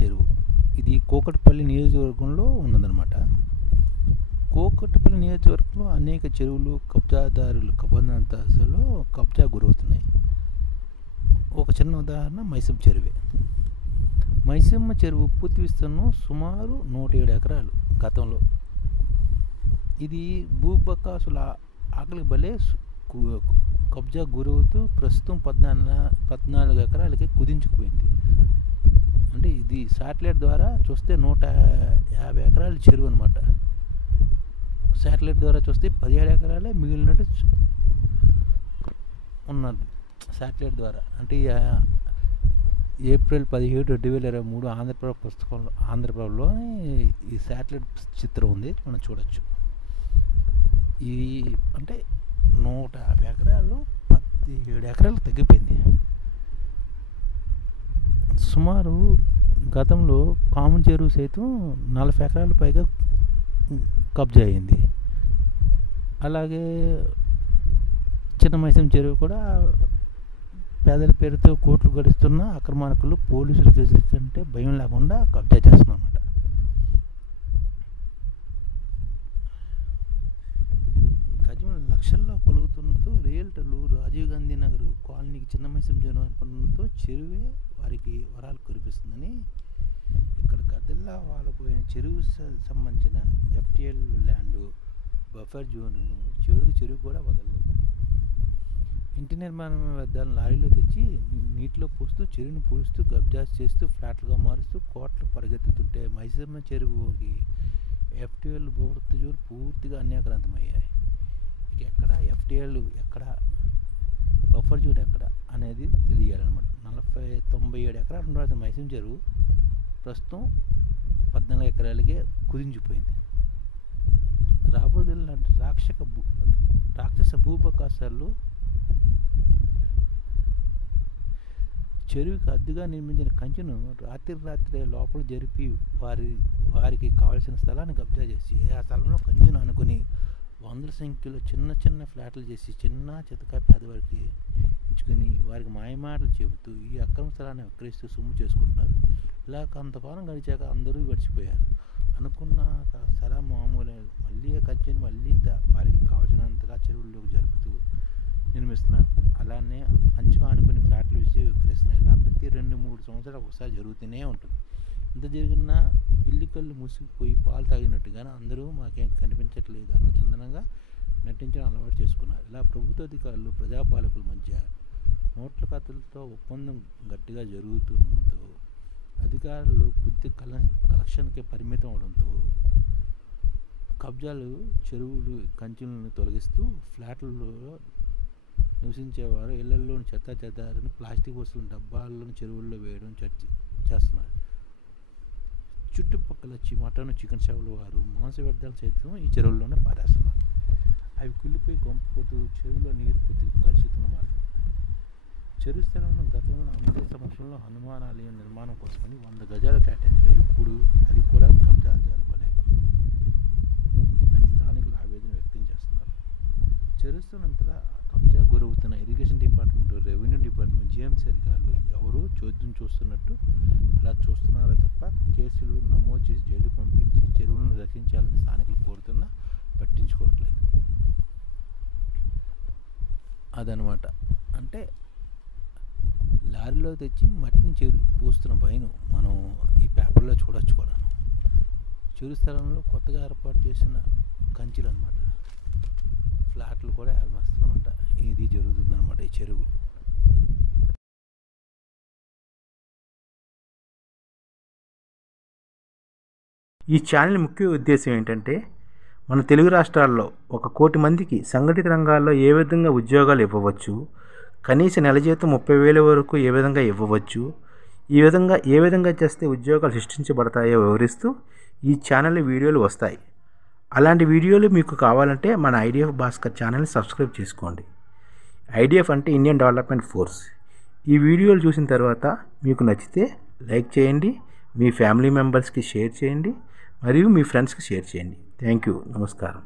చెరువు. ఇది కూకట్పల్లి నియోజకవర్గంలో ఉన్నదన్నమాట. కూకట్పల్లి నియోజకవర్గంలో అనేక చెరువులు కబ్జాదారుల కబంధంలో కబ్జా గురవుతున్నాయి. ఒక చిన్న ఉదాహరణ మైసమ్మ చెరువే. మైసమ్మ చెరువు పూర్తి విస్తీర్ణం సుమారు 107 ఎకరాలు గతంలో. ఇది భూబకాసుల ఆకలికి బలే కబ్జా గురవుతూ ప్రస్తుతం 14 ఎకరాలకి కుదించుకుపోయింది. అంటే ఇది శాటిలైట్ ద్వారా చూస్తే 150 ఎకరాల చెరువు అనమాట. శాటిలైట్ ద్వారా చూస్తే 17 ఎకరాలే మిగిలినట్టు ఉన్నది శాటిలైట్ ద్వారా. అంటే ఏప్రిల్ 17, 2023 ఆంధ్రప్రభ పుస్తకంలో ఆంధ్రప్రభలో ఈ శాటిలైట్ చిత్రం ఉంది, మనం చూడొచ్చు. ఇది అంటే 150 ఎకరాలు 17 ఎకరాలు తగ్గిపోయింది. సుమారు గతంలో కామన్ చెరువు సైతం 40 ఎకరాల పైగా కబ్జా అయింది. అలాగే చిన్న మైసమ్మ చెరువు కూడా పేదల పేరుతో కోట్లు గడిస్తున్న అక్రమార్కులు పోలీసుల గజల కంటే భయం లేకుండా కబ్జా చేస్తున్నారన్నమాట. గజం లక్షల్లో కొలుగుతుండటంతో రియల్టర్లు రాజీవ్ గాంధీ నగర్ కాలనీకి చిన్న మైసమ్మ చెరువు అనుకోవడంతో చెరువే వారికి వరాలు కురిపిస్తుందని ఇక్కడ గదల్లా వాలపోయిన చెరువు సంబంధించిన ఎఫ్టిఎల్ ల్యాండ్ బఫర్ జోన్ చివరికి చెరువు కూడా వదలలేదు. ఇంటి నిర్మాణ వ్యర్థాలను లారీలో తెచ్చి నీటిలో పోస్తూ చెరువుని పూడుస్తూ కబ్జా చేస్తూ ఫ్లాట్లుగా మారుస్తూ కోట్లు పరిగెత్తుతుంటే మైసమ్మ చెరువుకి ఎఫ్టిఎల్ భూగర్భ జోన్లు పూర్తిగా అన్యాక్రాంతమయ్యాయి. ఇక ఎక్కడ ఎఫ్టిఎల్ ఎక్కడ బఫర్ జోన్ ఎక్కడ అనేది తెలియాలన్నమాట. 97 ఎకరాలు ఉండాల్సిన మైసమ్మ చెరువు ప్రస్తుతం 14 ఎకరాలకే కుదించిపోయింది. రాబోతున్న రాక్షస భూబకాసాలు చెరువుకి అద్దుగా నిర్మించిన కంచెను రాత్రే లోపల జరిపి వారికి కావాల్సిన స్థలాన్ని కబ్జా చేసి ఆ స్థలంలో కంచెను అనుకుని వందల సంఖ్యలో చిన్న ఫ్లాట్లు చేసి చిన్న చితక పేదవారికి ఎంచుకుని వారికి మాయమాటలు చెబుతూ ఈ అక్రమ స్థలాన్ని విక్రయిస్తూ సొమ్ము చేసుకుంటున్నారు. ఇలా కొంతకాలం గడిచాక అందరూ గడిచిపోయారు. అనుకున్న స్థల మామూలు మళ్ళీ కంచెని మళ్ళీ వారికి కావాల్సినంతగా చెరువుల్లోకి జరుపుతూ నిర్మిస్తున్నారు. అలానే అంచుగా అనుకుని ఫ్లాట్లు వేసి విక్రయిస్తున్నారు. ఇలా ప్రతి 2-3 సంవత్సరాలకు ఒకసారి జరుగుతూనే ఉంటుంది. ఇంత జరిగినా పిల్లి కళ్ళు మూసుకుపోయి పాలు తాగినట్టుగానే అందరూ మాకేం కనిపించట్లేదు అన్న చందనంగా నటించడం అలవాటు చేసుకున్నారు. ఇలా ప్రభుత్వ అధికారులు ప్రజాపాలకుల మధ్య నోట్ల కథలతో ఒప్పందం గట్టిగా జరుగుతుండటంతో అధికారులు బుద్ధి కలెక్షన్కి పరిమితం అవడంతో కబ్జాలు చెరువులు కంచెలను తొలగిస్తూ ఫ్లాట్లలో నివసించేవారు ఇళ్లలోని చెదారని ప్లాస్టిక్ వస్తువులను డబ్బాలను చెరువుల్లో వేయడం చేస్తున్నారు. చుట్టుపక్కల మటన్ చికెన్ షాపుల వారు మాంస వ్యర్థాలు సైతం ఈ చెరువుల్లోనే పారేస్తున్నారు. అవి కుళ్ళిపోయి కొంపపోతూ చెరువులో నీరు కొద్దిగా కలుషితంగా మారుతుంది. చెరువు స్థలంలో గతంలో అందరి సమక్షంలో హనుమాన్ ఆలయం నిర్మాణం కోసమని 100 గజాలు కేటాయించగా ఇప్పుడు అది కూడా కబ్జాదారుల బలైపోయింది అని స్థానికులు ఆవేదన వ్యక్తం చేస్తున్నారు. చెరువు స్థలంతలా కబ్జా గురవుతున్న irrigation department, revenue department, GMC అధికారులు ఎవరూ చోద్యం చూస్తున్నట్టు అలా చూస్తున్నారో తప్ప కేసులు నమోదు చేసి జైలు పంపించి చెరువులను రక్షించాలని స్థానికులు కోరుతున్నా పట్టించుకోవట్లేదు. అదనమాట. అంటే లారీలో తెచ్చి మట్టిని పూస్తున్న పైన మనం ఈ పేపర్లో చూడొచ్చు కూడాను. చెరువు స్థలంలో కొత్తగా ఏర్పాటు చేసిన కంచెలు అనమాట, ఫ్లాట్లు కూడా ఏర్పరుస్తున్నమాట. ఇది జరుగుతుందన్నమాట ఈ చెరువు. ఈ ఛానల్ ముఖ్య ఉద్దేశం ఏంటంటే మన తెలుగు రాష్ట్రాల్లో 1 కోటి మందికి సంఘటిత రంగాల్లో ఏ విధంగా ఉద్యోగాలు ఇవ్వవచ్చు, కనీస నెల జీతం 30,000 వరకు ఏ విధంగా ఇవ్వవచ్చు, ఏ విధంగా చేస్తే ఉద్యోగాలు సృష్టించబడతాయో వివరిస్తూ ఈ ఛానల్ వీడియోలు వస్తాయి. అలాంటి వీడియోలు మీకు కావాలంటే మన ఐడిఎఫ్ భాస్కర్ ఛానల్ని సబ్స్క్రైబ్ చేసుకోండి. ఐడిఎఫ్ అంటే ఇండియన్ డెవలప్మెంట్ ఫోర్స్. ఈ వీడియోలు చూసిన తర్వాత మీకు నచ్చితే లైక్ చేయండి, మీ ఫ్యామిలీ మెంబర్స్కి షేర్ చేయండి, మరియు మీ ఫ్రెండ్స్కి షేర్ చేయండి. Thank you. నమస్కారం.